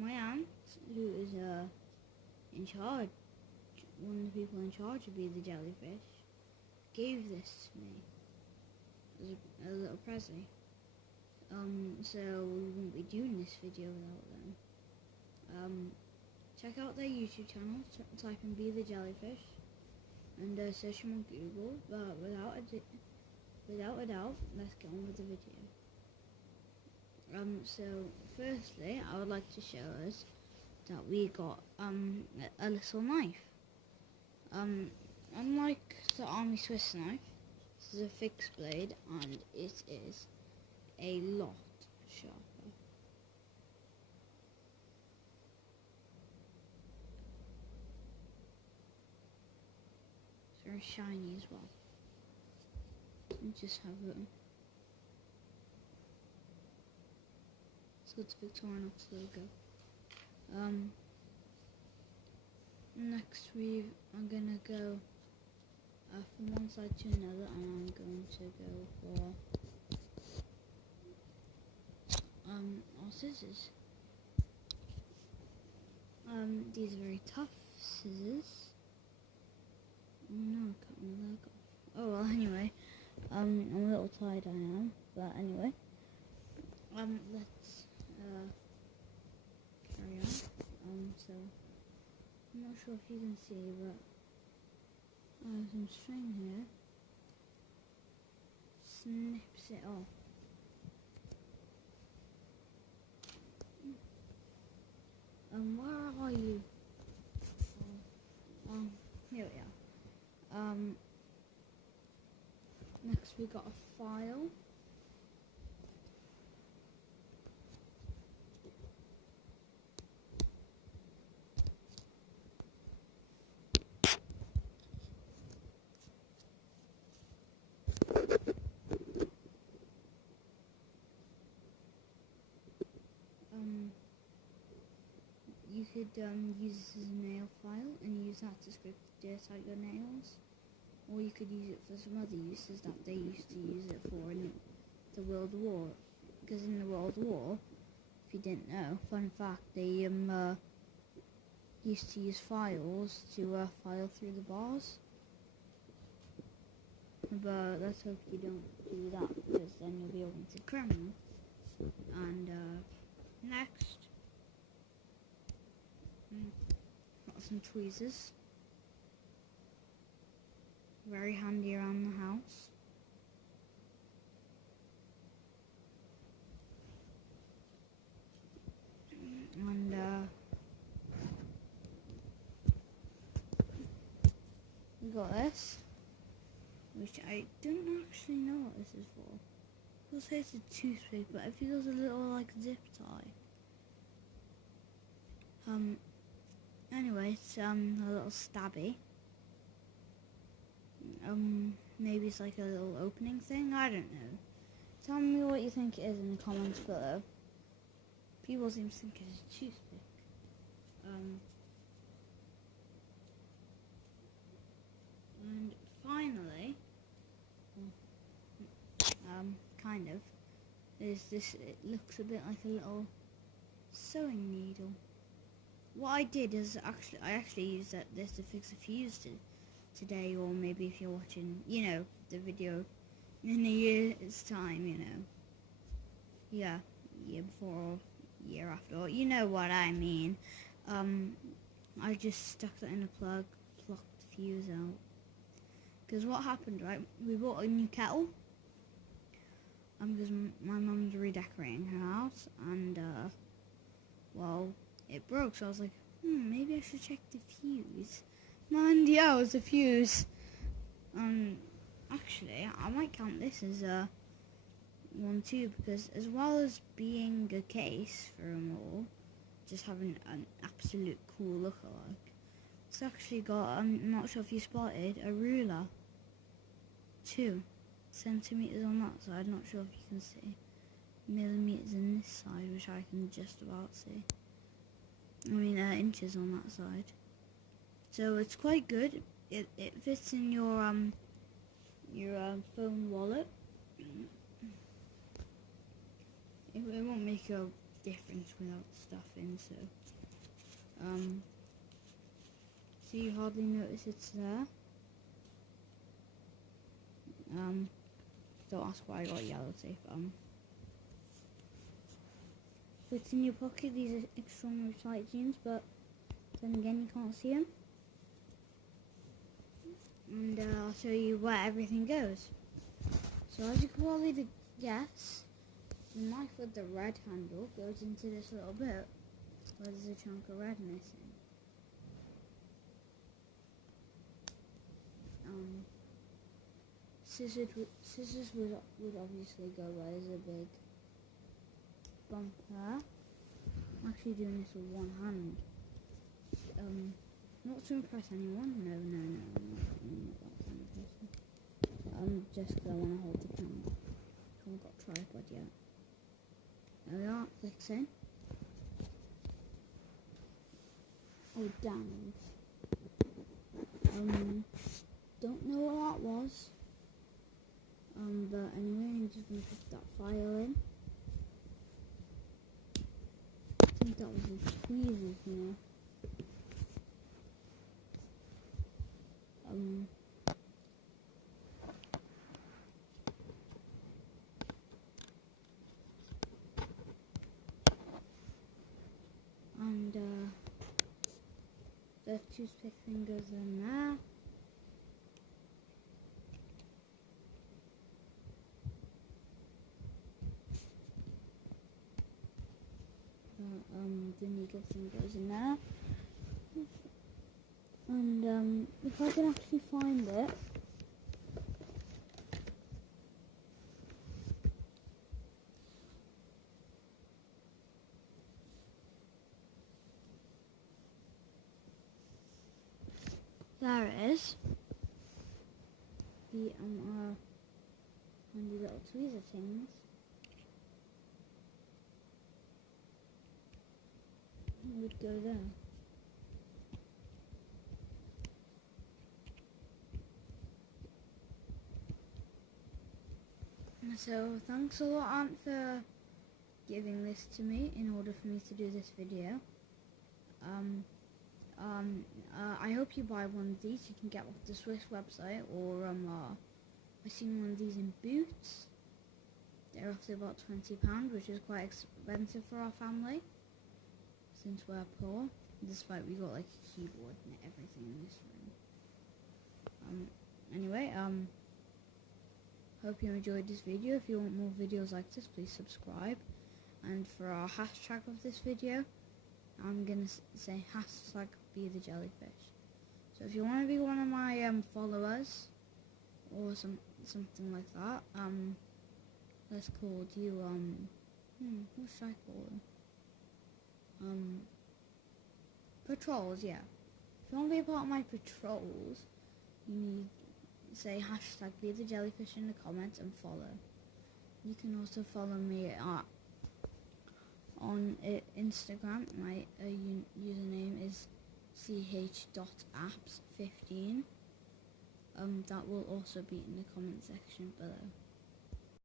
my aunt, who is in charge, one of the people in charge of Be the Jellyfish, gave this to me as a little present. So we wouldn't be doing this video without them. Check out their YouTube channel, type in Be the Jellyfish, and search them on Google. But without a doubt, let's get on with the video. So firstly, I would like to show us that we got a little knife. Unlike the Army Swiss knife, this is a fixed blade and it is a lot sharper. It's very shiny as well. And just have it. It's got the Victorinox logo. Next we are gonna go from one side to another, and I'm going to go for our scissors. These are very tough scissors. Oh no, I cut my leg off. Oh well, anyway, I'm a little tired, I am, but anyway, let's carry on. So I'm not sure if you can see, but I have some string here. Snips it off. Where are you? Here we are. Next we got a file. You could use this as a nail file and use that to scrape the dirt out your nails, or you could use it for some other uses that they used to use it for in the World War. Because in the World War, if you didn't know, fun fact, they used to use files to file through the bars. But let's hope you don't do that, because then you'll be open to criminal. And next, got some tweezers, very handy around the house. And we got this, which I don't actually know what this is for. I'll say it's a toothpick, but it feels a little like zip tie. Anyway, it's a little stabby. Maybe it's like a little opening thing, I don't know. Tell me what you think it is in the comments below. People seem to think it's a toothpick. And finally, kind of, is this, it looks a bit like a little sewing needle. What I did is I actually used this to fix a fuse today, or maybe if you're watching, the video in a year's time, yeah, year before or year after, or you know what I mean. I just stuck that in a plug, plucked the fuse out. Because what happened, right? We bought a new kettle. Because my mum's redecorating her house, and well, it broke, so I was like, maybe I should check the fuse. Man, yeah, it was a fuse. Actually, I might count this as one too, because as well as being a case for them all, just having an absolute cool lookalike, it's actually got, I'm not sure if you spotted, a ruler. 2 centimeters on that side, not sure if you can see. Millimeters on this side, which I can just about see. I mean, inches on that side. So it's quite good. It fits in your phone wallet. It won't make your difference without stuff in, so so you hardly notice it's there. Don't ask why I got yellow tape. Fits in your pocket. These are extremely tight jeans, but then again you can't see them. And I'll show you where everything goes. So as you can probably guess, the knife with the red handle goes into this little bit where there's a chunk of red missing. Scissors would obviously go where there's a big bump there. I'm actually doing this with one hand. Not to impress anyone. No, I'm not that kind of person. Just because I want to hold the camera. I haven't got a tripod yet. There we are, clicks in. Oh damn. Don't know what that was. But anyway, I'm just gonna put that file in. I think that was the tweezers, you know. And the toothpick thing goes in there. The needle thing goes in there. And if I can actually find it, there it is. The handy little tweezer things. Would go there. So thanks a lot, Aunt, for giving this to me in order for me to do this video. I hope you buy one of these. You can get off the Swiss website, or I've seen one of these in Boots. They're roughly about £20, which is quite expensive for our family, since we're poor, despite we got like a keyboard and everything in this room. Anyway, hope you enjoyed this video. If you want more videos like this, please subscribe. And for our hashtag of this video, I'm gonna say hashtag be the jellyfish. So if you want to be one of my followers, or something like that, let's call you what should I call them? Patrols, yeah. If you want to be a part of my patrols, you need to say hashtag be the jellyfish in the comments and follow. You can also follow me on Instagram. My username is ch.apps15. That will also be in the comment section below.